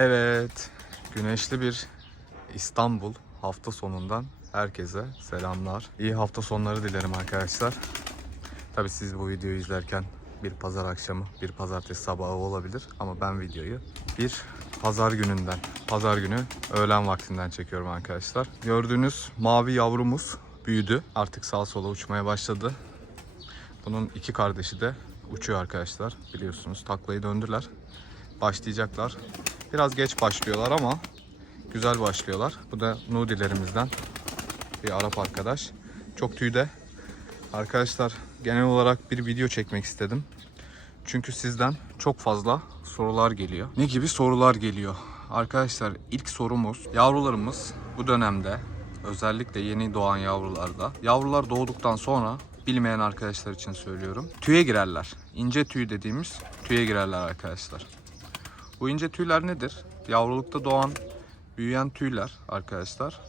Evet, güneşli bir İstanbul hafta sonundan herkese selamlar. İyi hafta sonları dilerim arkadaşlar. Tabii siz bu videoyu izlerken bir pazar akşamı, bir pazartesi sabahı olabilir ama ben videoyu bir pazar gününden, pazar günü öğlen vaktinden çekiyorum arkadaşlar. Gördüğünüz mavi yavrumuz büyüdü. Artık sağa sola uçmaya başladı. Bunun iki kardeşi de uçuyor arkadaşlar. Biliyorsunuz taklayı döndüler. Başlayacaklar. Biraz geç başlıyorlar ama güzel başlıyorlar. Bu da Nudilerimizden bir Arap arkadaş. Çok tüyde. Arkadaşlar genel olarak bir video çekmek istedim. Çünkü sizden çok fazla sorular geliyor. Ne gibi sorular geliyor? Arkadaşlar ilk sorumuz yavrularımız bu dönemde özellikle yeni doğan yavrularda yavrular doğduktan sonra bilmeyen arkadaşlar için söylüyorum. Tüye girerler. İnce tüy dediğimiz tüye girerler arkadaşlar. Bu ince tüyler nedir? Yavrulukta doğan, büyüyen tüyler arkadaşlar.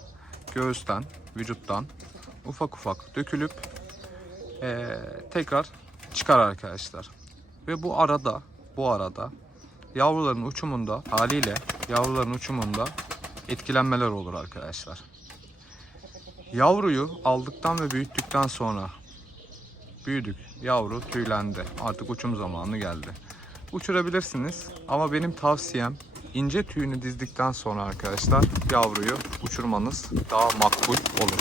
Göğüsten, vücuttan ufak ufak dökülüp eee, tekrar çıkar arkadaşlar. Ve bu arada, bu arada yavruların uçumunda haliyle yavruların uçumunda etkilenmeler olur arkadaşlar. Yavruyu aldıktan ve büyüttükten sonra büyüdük, yavru tüylendi. Artık uçum zamanı geldi. Uçurabilirsiniz ama benim tavsiyem ince tüyünü dizdikten sonra arkadaşlar yavruyu uçurmanız daha makbul olur.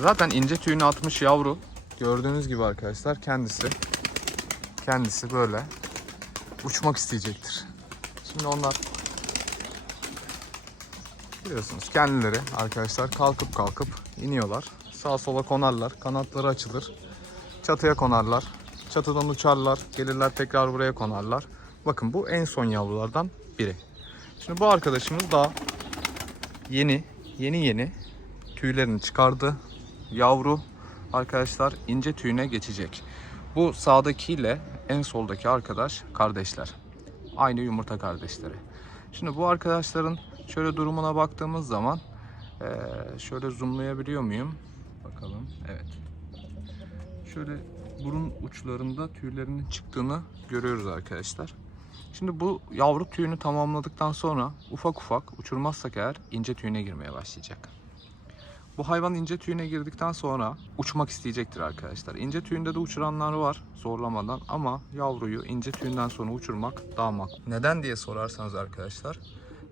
Zaten ince tüyünü atmış yavru gördüğünüz gibi arkadaşlar kendisi kendisi böyle uçmak isteyecektir. Şimdi onlar biliyorsunuz kendileri arkadaşlar kalkıp kalkıp iniyorlar. Sağa sola konarlar. Kanatları açılır. Çatıya konarlar. Çatıdan uçarlar. Gelirler tekrar buraya konarlar. Bakın bu en son yavrulardan biri. Şimdi bu arkadaşımız daha yeni yeni yeni tüylerini çıkardı. Yavru arkadaşlar ince tüyüne geçecek. Bu sağdakiyle en soldaki arkadaş kardeşler. Aynı yumurta kardeşleri. Şimdi bu arkadaşların şöyle durumuna baktığımız zaman eee, şöyle zoomlayabiliyor muyum? Bakalım. Evet. Şöyle burun uçlarında tüylerinin çıktığını görüyoruz arkadaşlar. Şimdi bu yavru tüyünü tamamladıktan sonra ufak ufak uçurmazsak eğer ince tüyüne girmeye başlayacak. Bu hayvan ince tüyüne girdikten sonra uçmak isteyecektir arkadaşlar. İnce tüyünde de uçuranlar var zorlamadan ama yavruyu ince tüyünden sonra uçurmak daha makul. Neden diye sorarsanız arkadaşlar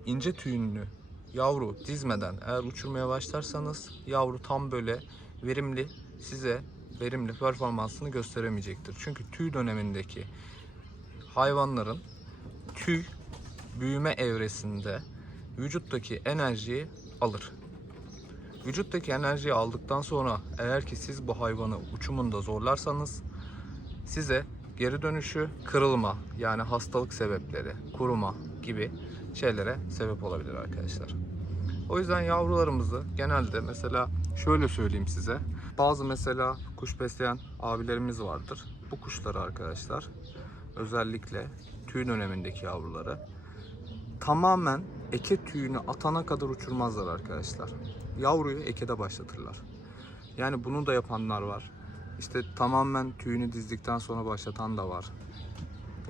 ince tüyünlü yavru dizmeden eğer uçurmaya başlarsanız yavru tam böyle verimli size verimli performansını gösteremeyecektir. Çünkü tüy dönemindeki hayvanların tüy büyüme evresinde vücuttaki enerjiyi alır. Vücuttaki enerjiyi aldıktan sonra eğer ki siz bu hayvanı uçumunda zorlarsanız size geri dönüşü kırılma yani hastalık sebepleri, kuruma gibi şeylere sebep olabilir arkadaşlar. O yüzden yavrularımızı genelde mesela şöyle söyleyeyim size. Bazı mesela kuş besleyen abilerimiz vardır. Bu kuşları arkadaşlar özellikle tüy dönemindeki yavruları tamamen eke tüyünü atana kadar uçurmazlar arkadaşlar. Yavruyu ekede başlatırlar. Yani bunu da yapanlar var. İşte tamamen tüyünü dizdikten sonra başlatan da var.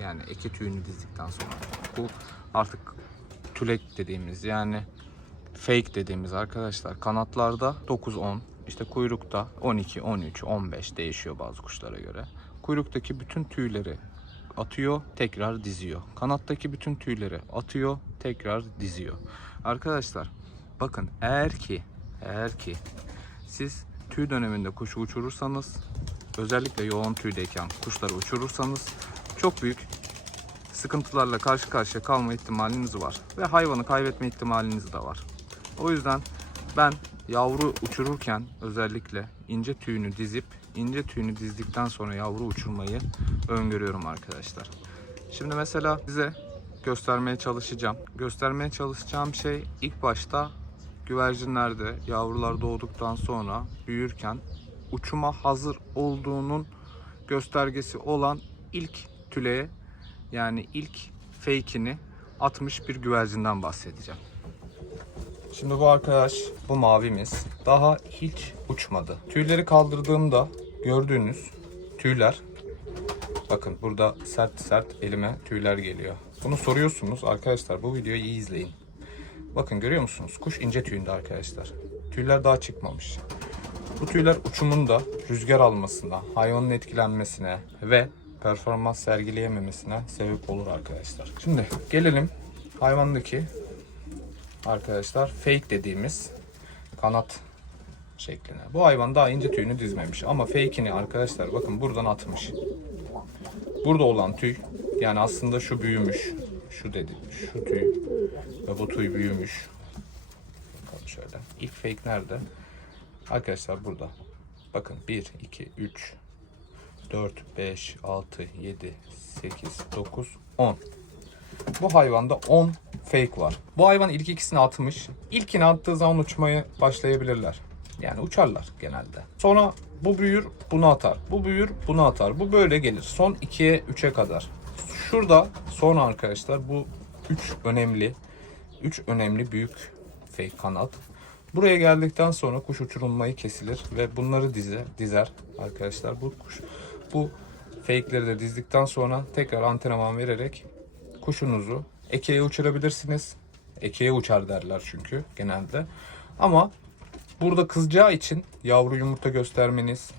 Yani eke tüyünü dizdikten sonra. Bu artık tülek dediğimiz yani fake dediğimiz arkadaşlar. Kanatlarda 9-10, işte kuyrukta 12, 13, 15 değişiyor bazı kuşlara göre. Kuyruktaki bütün tüyleri atıyor, tekrar diziyor. Kanattaki bütün tüyleri atıyor, tekrar diziyor. Arkadaşlar bakın eğer ki eğer ki siz tüy döneminde kuşu uçurursanız özellikle yoğun tüydeyken kuşları uçurursanız çok büyük sıkıntılarla karşı karşıya kalma ihtimaliniz var ve hayvanı kaybetme ihtimaliniz de var. O yüzden ben yavru uçururken özellikle ince tüyünü dizip ince tüyünü dizdikten sonra yavru uçurmayı öngörüyorum arkadaşlar. Şimdi mesela size göstermeye çalışacağım. Göstermeye çalışacağım şey ilk başta güvercinlerde yavrular doğduktan sonra büyürken uçuma hazır olduğunun göstergesi olan ilk tüleye yani ilk fake'ini atmış bir güvercinden bahsedeceğim. Şimdi bu arkadaş, bu mavimiz daha hiç uçmadı. Tüyleri kaldırdığımda gördüğünüz tüyler. Bakın burada sert sert elime tüyler geliyor. Bunu soruyorsunuz arkadaşlar bu videoyu iyi izleyin. Bakın görüyor musunuz? Kuş ince tüyünde arkadaşlar. Tüyler daha çıkmamış. Bu tüyler uçumunda rüzgar almasına, hayvanın etkilenmesine ve performans sergileyememesine sebep olur arkadaşlar. Şimdi gelelim hayvandaki arkadaşlar fake dediğimiz kanat şekline. Bu hayvan daha ince tüyünü dizmemiş ama fake'ini arkadaşlar bakın buradan atmış. Burada olan tüy yani aslında şu büyümüş. Şu dedi. Şu tüy ve bu tüy büyümüş. Bakalım şöyle. İlk fake nerede? Arkadaşlar burada. Bakın 1, 2, 3, 4, 5, 6, 7, 8, 9, 10. Bu hayvanda 10 fake var. Bu hayvan ilk ikisini atmış. İlkini attığı zaman uçmaya başlayabilirler. Yani uçarlar genelde. Sonra bu büyür, bunu atar. Bu büyür, bunu atar. Bu böyle gelir. Son 2'ye 3'e kadar. Şurada sonra arkadaşlar bu 3 önemli 3 önemli büyük fake kanat. Buraya geldikten sonra kuş uçurulmayı kesilir ve bunları dizer, dizer arkadaşlar. Bu kuş bu fake'leri de dizdikten sonra tekrar antrenman vererek kuşunuzu ekeye uçurabilirsiniz. Ekeye uçar derler çünkü genelde. Ama burada kızacağı için yavru yumurta göstermeniz,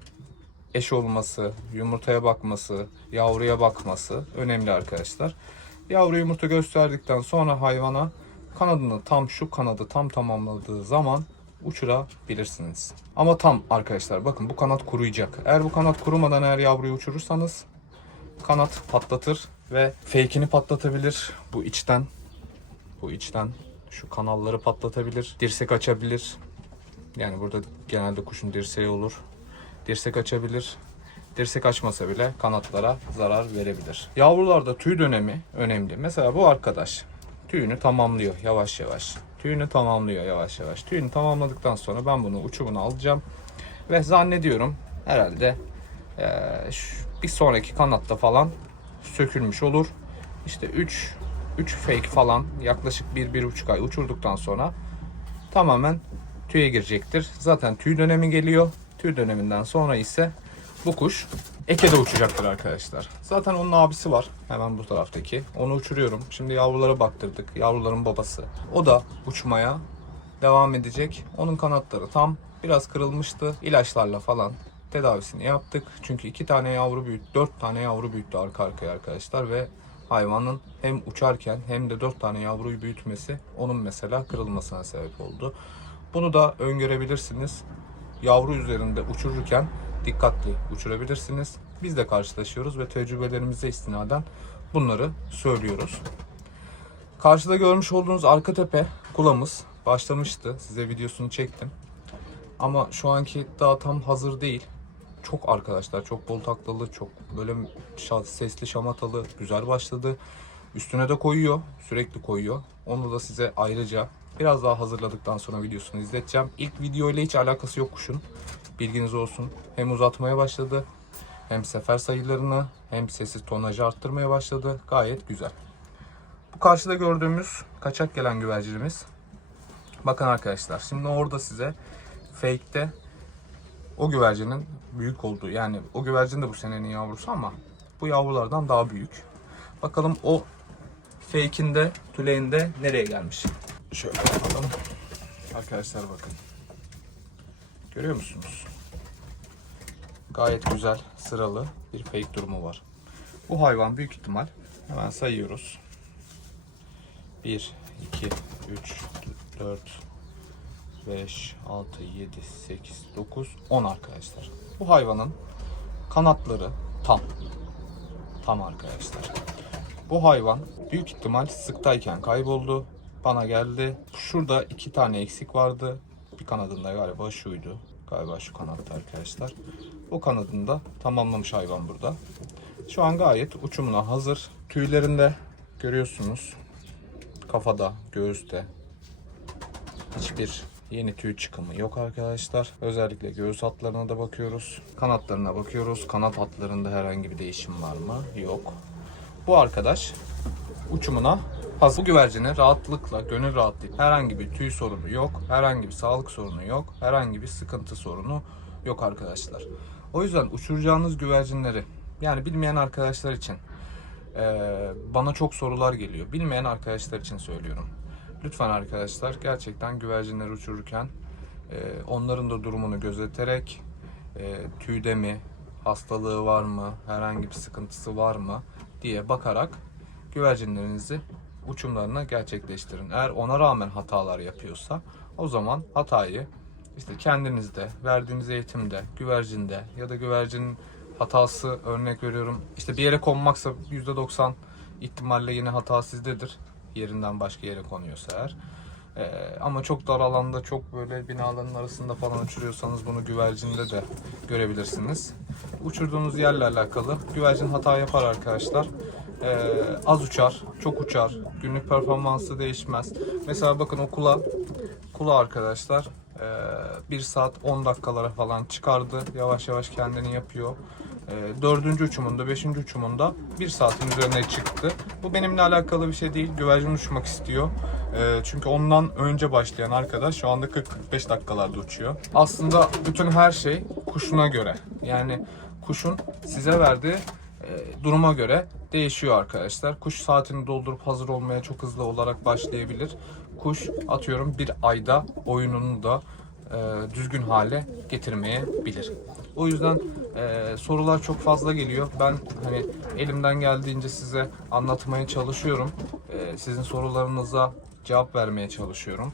eş olması, yumurtaya bakması, yavruya bakması önemli arkadaşlar. Yavru yumurta gösterdikten sonra hayvana kanadını tam şu kanadı tam tamamladığı zaman uçurabilirsiniz. Ama tam arkadaşlar bakın bu kanat kuruyacak. Eğer bu kanat kurumadan eğer yavruyu uçurursanız kanat patlatır ve fake'ini patlatabilir. Bu içten bu içten şu kanalları patlatabilir. Dirsek açabilir. Yani burada genelde kuşun dirseği olur. Dirsek açabilir. Dirsek açmasa bile kanatlara zarar verebilir. Yavrularda tüy dönemi önemli. Mesela bu arkadaş tüyünü tamamlıyor yavaş yavaş. Tüyünü tamamlıyor yavaş yavaş. Tüyünü tamamladıktan sonra ben bunu uçumunu alacağım. Ve zannediyorum herhalde şu- bir sonraki kanatta falan sökülmüş olur. İşte 3 3 fake falan yaklaşık 1-1,5 ay uçurduktan sonra tamamen tüye girecektir. Zaten tüy dönemi geliyor. Tüy döneminden sonra ise bu kuş ekede uçacaktır arkadaşlar. Zaten onun abisi var hemen bu taraftaki. Onu uçuruyorum. Şimdi yavrulara baktırdık. Yavruların babası. O da uçmaya devam edecek. Onun kanatları tam biraz kırılmıştı. İlaçlarla falan tedavisini yaptık. Çünkü iki tane yavru büyüttü, dört tane yavru büyüttü arka arkaya arkadaşlar ve hayvanın hem uçarken hem de dört tane yavruyu büyütmesi onun mesela kırılmasına sebep oldu. Bunu da öngörebilirsiniz. Yavru üzerinde uçururken dikkatli uçurabilirsiniz. Biz de karşılaşıyoruz ve tecrübelerimize istinaden bunları söylüyoruz. Karşıda görmüş olduğunuz arka tepe kulamız başlamıştı. Size videosunu çektim. Ama şu anki daha tam hazır değil. Çok arkadaşlar çok bol taklalı, çok böyle sesli şamatalı güzel başladı. Üstüne de koyuyor, sürekli koyuyor. Onu da size ayrıca biraz daha hazırladıktan sonra videosunu izleteceğim. İlk video ile hiç alakası yok kuşun. Bilginiz olsun. Hem uzatmaya başladı, hem sefer sayılarını, hem sesi tonajı arttırmaya başladı. Gayet güzel. Bu karşıda gördüğümüz kaçak gelen güvercinimiz. Bakın arkadaşlar şimdi orada size fake'te o güvercinin büyük olduğu yani o güvercin de bu senenin yavrusu ama bu yavrulardan daha büyük. Bakalım o fake'inde tüleyinde nereye gelmiş? Şöyle bakalım. Arkadaşlar bakın. Görüyor musunuz? Gayet güzel sıralı bir fake durumu var. Bu hayvan büyük ihtimal hemen sayıyoruz. 1, 2, 3, 4, 5, 6, 7, 8, 9, 10 arkadaşlar. Bu hayvanın kanatları tam. Tam arkadaşlar. Bu hayvan büyük ihtimal sıktayken kayboldu. Bana geldi. Şurada iki tane eksik vardı. Bir kanadında galiba şuydu. Galiba şu kanatta arkadaşlar. O kanadını da tamamlamış hayvan burada. Şu an gayet uçumuna hazır. Tüylerinde görüyorsunuz. Kafada, göğüste, hiçbir yeni tüy çıkımı yok arkadaşlar. Özellikle göğüs hatlarına da bakıyoruz. Kanatlarına bakıyoruz. Kanat hatlarında herhangi bir değişim var mı? Yok. Bu arkadaş uçumuna hazır. Bu güvercine rahatlıkla, gönül rahatlığıyla herhangi bir tüy sorunu yok. Herhangi bir sağlık sorunu yok. Herhangi bir sıkıntı sorunu yok arkadaşlar. O yüzden uçuracağınız güvercinleri yani bilmeyen arkadaşlar için ee, bana çok sorular geliyor. Bilmeyen arkadaşlar için söylüyorum. Lütfen arkadaşlar gerçekten güvercinleri uçururken e, onların da durumunu gözeterek e, tüyde mi, hastalığı var mı, herhangi bir sıkıntısı var mı diye bakarak güvercinlerinizi uçumlarına gerçekleştirin. Eğer ona rağmen hatalar yapıyorsa o zaman hatayı işte kendinizde, verdiğiniz eğitimde, güvercinde ya da güvercinin hatası örnek veriyorum. işte bir yere konmaksa %90 ihtimalle yine hata sizdedir. Yerinden başka yere konuyorsa eğer. Ee, ama çok dar alanda, çok böyle binaların arasında falan uçuruyorsanız bunu güvercinde de görebilirsiniz. Uçurduğunuz yerle alakalı güvercin hata yapar arkadaşlar. Ee, az uçar, çok uçar. Günlük performansı değişmez. Mesela bakın okula kula arkadaşlar 1 saat 10 dakikalara falan çıkardı. Yavaş yavaş kendini yapıyor. Ee, Dördüncü uçumunda, beşinci uçumunda bir saatin üzerine çıktı. Bu benimle alakalı bir şey değil. Güvercin uçmak istiyor. Ee, Çünkü ondan önce başlayan arkadaş şu anda 40-45 dakikalarda uçuyor. Aslında bütün her şey kuşuna göre. Yani kuşun size verdiği e, duruma göre değişiyor arkadaşlar. Kuş saatini doldurup hazır olmaya çok hızlı olarak başlayabilir. Kuş atıyorum bir ayda oyununu da e, düzgün hale getirmeyebilir. O yüzden e, sorular çok fazla geliyor. Ben hani elimden geldiğince size anlatmaya çalışıyorum. E, sizin sorularınıza cevap vermeye çalışıyorum.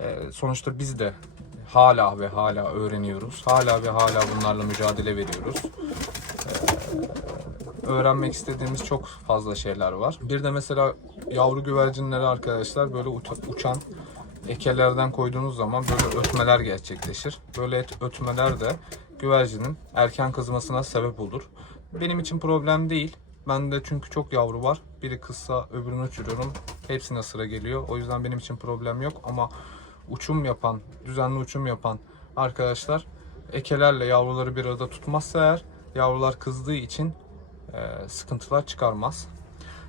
E, sonuçta biz de hala ve hala öğreniyoruz. Hala ve hala bunlarla mücadele veriyoruz öğrenmek istediğimiz çok fazla şeyler var. Bir de mesela yavru güvercinleri arkadaşlar böyle uça- uçan ekelerden koyduğunuz zaman böyle ötmeler gerçekleşir. Böyle ötmeler de güvercinin erken kızmasına sebep olur. Benim için problem değil. Bende çünkü çok yavru var. Biri kızsa öbürünü uçuruyorum. Hepsine sıra geliyor. O yüzden benim için problem yok ama uçum yapan, düzenli uçum yapan arkadaşlar ekelerle yavruları bir arada tutmazsa eğer yavrular kızdığı için sıkıntılar çıkarmaz.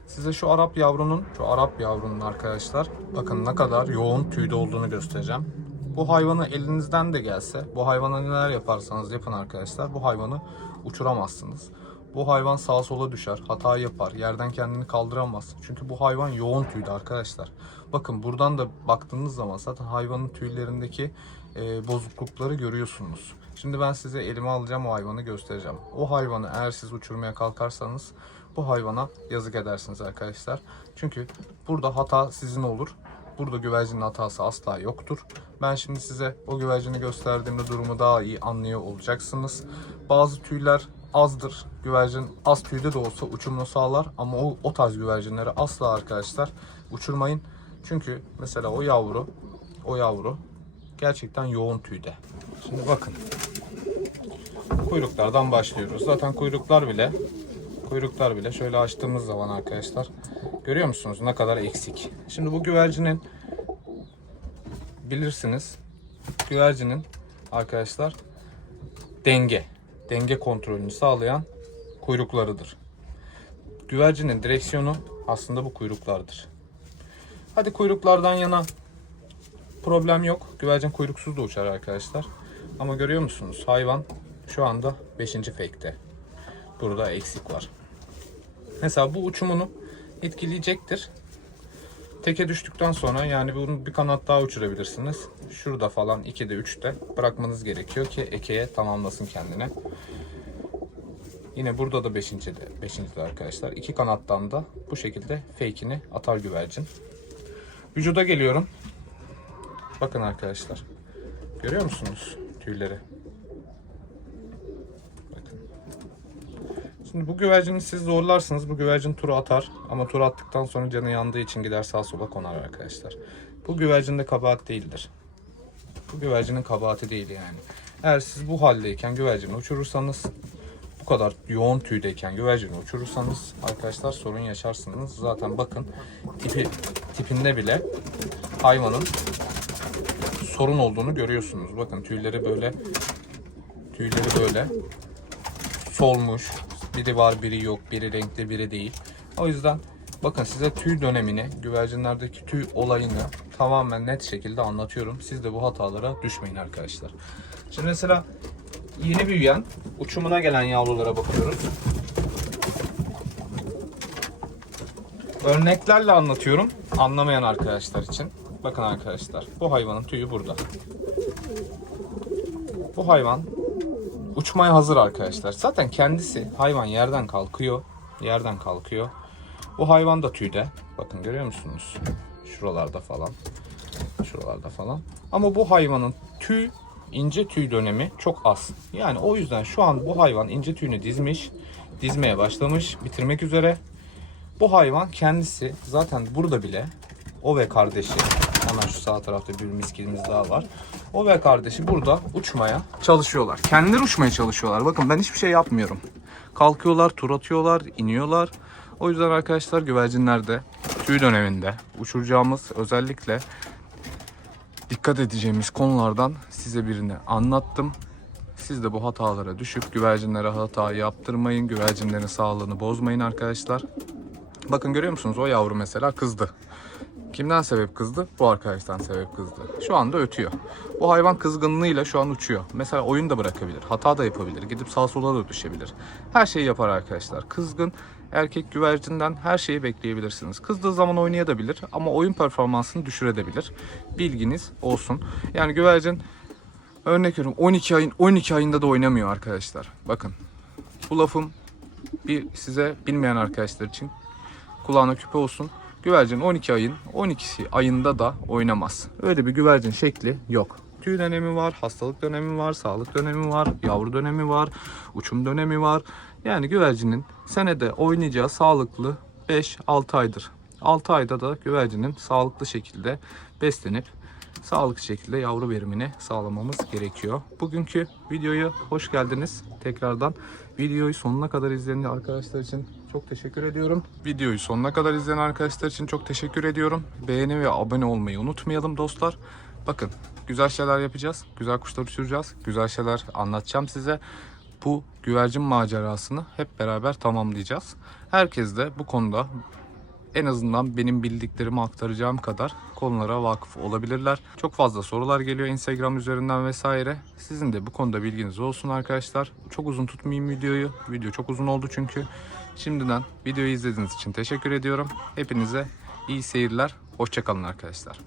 Size şu Arap yavrunun, şu Arap yavrunun arkadaşlar bakın ne kadar yoğun tüyde olduğunu göstereceğim. Bu hayvanı elinizden de gelse, bu hayvana neler yaparsanız yapın arkadaşlar, bu hayvanı uçuramazsınız. Bu hayvan sağa sola düşer, hata yapar, yerden kendini kaldıramaz. Çünkü bu hayvan yoğun tüyde arkadaşlar. Bakın buradan da baktığınız zaman zaten hayvanın tüylerindeki e, bozuklukları görüyorsunuz. Şimdi ben size elime alacağım o hayvanı göstereceğim. O hayvanı eğer siz uçurmaya kalkarsanız bu hayvana yazık edersiniz arkadaşlar. Çünkü burada hata sizin olur. Burada güvercinin hatası asla yoktur. Ben şimdi size o güvercini gösterdiğimde durumu daha iyi anlıyor olacaksınız. Bazı tüyler azdır. Güvercin az tüyde de olsa uçumunu sağlar ama o, o tarz güvercinleri asla arkadaşlar uçurmayın. Çünkü mesela o yavru, o yavru gerçekten yoğun tüyde. Şimdi bakın. Kuyruklardan başlıyoruz. Zaten kuyruklar bile kuyruklar bile şöyle açtığımız zaman arkadaşlar görüyor musunuz ne kadar eksik. Şimdi bu güvercinin bilirsiniz güvercinin arkadaşlar denge denge kontrolünü sağlayan kuyruklarıdır. Güvercinin direksiyonu aslında bu kuyruklardır. Hadi kuyruklardan yana problem yok. Güvercin kuyruksuz da uçar arkadaşlar. Ama görüyor musunuz? Hayvan şu anda 5. fake'te. Burada eksik var. Mesela bu uçumunu etkileyecektir. Teke düştükten sonra yani bunu bir kanat daha uçurabilirsiniz. Şurada falan 2'de 3'te bırakmanız gerekiyor ki ekeye tamamlasın kendine. Yine burada da 5. de 5. de arkadaşlar. İki kanattan da bu şekilde fake'ini atar güvercin. Vücuda geliyorum. Bakın arkadaşlar. Görüyor musunuz tüyleri? Bakın. Şimdi bu güvercini siz zorlarsınız. Bu güvercin turu atar. Ama turu attıktan sonra canı yandığı için gider sağa sola konar arkadaşlar. Bu güvercinde kabahat değildir. Bu güvercinin kabahati değil yani. Eğer siz bu haldeyken güvercini uçurursanız bu kadar yoğun tüydeyken güvercini uçurursanız arkadaşlar sorun yaşarsınız. Zaten bakın tipi tipinde bile hayvanın sorun olduğunu görüyorsunuz. Bakın tüyleri böyle tüyleri böyle solmuş. Biri var, biri yok, biri renkli, biri değil. O yüzden bakın size tüy dönemini, güvercinlerdeki tüy olayını tamamen net şekilde anlatıyorum. Siz de bu hatalara düşmeyin arkadaşlar. Şimdi mesela yeni büyüyen, uçumuna gelen yavrulara bakıyoruz. Örneklerle anlatıyorum anlamayan arkadaşlar için. Bakın arkadaşlar bu hayvanın tüyü burada. Bu hayvan uçmaya hazır arkadaşlar. Zaten kendisi hayvan yerden kalkıyor. Yerden kalkıyor. Bu hayvan da tüyde. Bakın görüyor musunuz? Şuralarda falan. Şuralarda falan. Ama bu hayvanın tüy ince tüy dönemi çok az. Yani o yüzden şu an bu hayvan ince tüyünü dizmiş. Dizmeye başlamış. Bitirmek üzere. Bu hayvan kendisi zaten burada bile o ve kardeşi hemen şu sağ tarafta bir miskilimiz daha var. O ve kardeşi burada uçmaya çalışıyorlar. Kendileri uçmaya çalışıyorlar. Bakın ben hiçbir şey yapmıyorum. Kalkıyorlar, tur atıyorlar, iniyorlar. O yüzden arkadaşlar güvercinlerde tüy döneminde uçuracağımız özellikle dikkat edeceğimiz konulardan size birini anlattım. Siz de bu hatalara düşüp güvercinlere hata yaptırmayın. Güvercinlerin sağlığını bozmayın arkadaşlar. Bakın görüyor musunuz o yavru mesela kızdı. Kimden sebep kızdı? Bu arkadaştan sebep kızdı. Şu anda ötüyor. Bu hayvan kızgınlığıyla şu an uçuyor. Mesela oyun da bırakabilir. Hata da yapabilir. Gidip sağa sola da düşebilir. Her şeyi yapar arkadaşlar. Kızgın erkek güvercinden her şeyi bekleyebilirsiniz. Kızdığı zaman oynayabilir ama oyun performansını düşürebilir. Bilginiz olsun. Yani güvercin örnek veriyorum 12 ayın 12 ayında da oynamıyor arkadaşlar. Bakın bu lafım bir size bilmeyen arkadaşlar için kulağına küpe olsun. Güvercin 12 ayın 12 ayında da oynamaz. Öyle bir güvercin şekli yok. Tüy dönemi var, hastalık dönemi var, sağlık dönemi var, yavru dönemi var, uçum dönemi var. Yani güvercinin senede oynayacağı sağlıklı 5-6 aydır. 6 ayda da güvercinin sağlıklı şekilde beslenip sağlıklı şekilde yavru verimini sağlamamız gerekiyor. Bugünkü videoya hoş geldiniz. Tekrardan videoyu sonuna kadar izleyen arkadaşlar için çok teşekkür ediyorum. Videoyu sonuna kadar izleyen arkadaşlar için çok teşekkür ediyorum. Beğeni ve abone olmayı unutmayalım dostlar. Bakın güzel şeyler yapacağız. Güzel kuşlar uçuracağız. Güzel şeyler anlatacağım size. Bu güvercin macerasını hep beraber tamamlayacağız. Herkes de bu konuda en azından benim bildiklerimi aktaracağım kadar konulara vakıf olabilirler. Çok fazla sorular geliyor Instagram üzerinden vesaire. Sizin de bu konuda bilginiz olsun arkadaşlar. Çok uzun tutmayayım videoyu. Video çok uzun oldu çünkü. Şimdiden videoyu izlediğiniz için teşekkür ediyorum. Hepinize iyi seyirler. Hoşçakalın arkadaşlar.